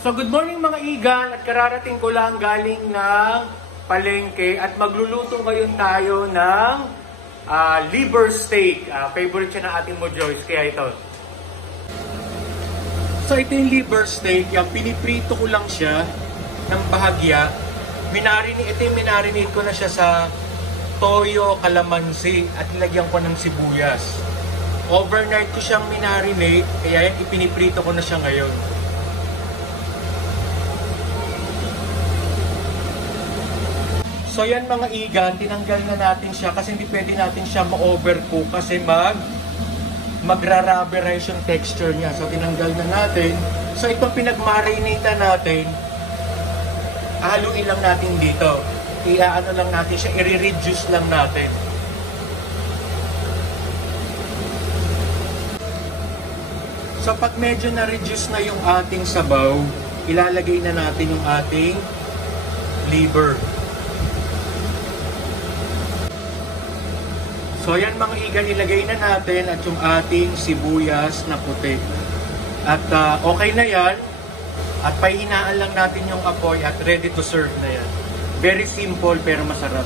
So good morning mga igan, at kararating ko lang galing ng palengke at magluluto ngayon tayo ng liver steak. Favorite siya ng ating mo Joyce, kaya ito. So ito yung liver steak, yung piniprito ko lang siya ng bahagya. Ito yung minarinate ko na siya sa toyo, kalamansi at nilagyan ko ng sibuyas. Overnight ko siyang minarinate, kaya yan ipiniprito ko na siya ngayon. So yan mga igan, tinanggal na natin siya kasi hindi pwede natin siya ma-overcook kasi magra-rubberize yung texture niya. So tinanggal na natin. So itong pinag-marinate natin, haluin lang natin dito. Iaano lang natin siya, i-reduce lang natin. So pag medyo na-reduce na yung ating sabaw, ilalagay na natin yung ating liver. So yan mga igan, ilagay na natin at yung ating sibuyas na puti. At okay na yan. At pahinaan lang natin yung apoy at ready to serve na yan. Very simple pero masarap.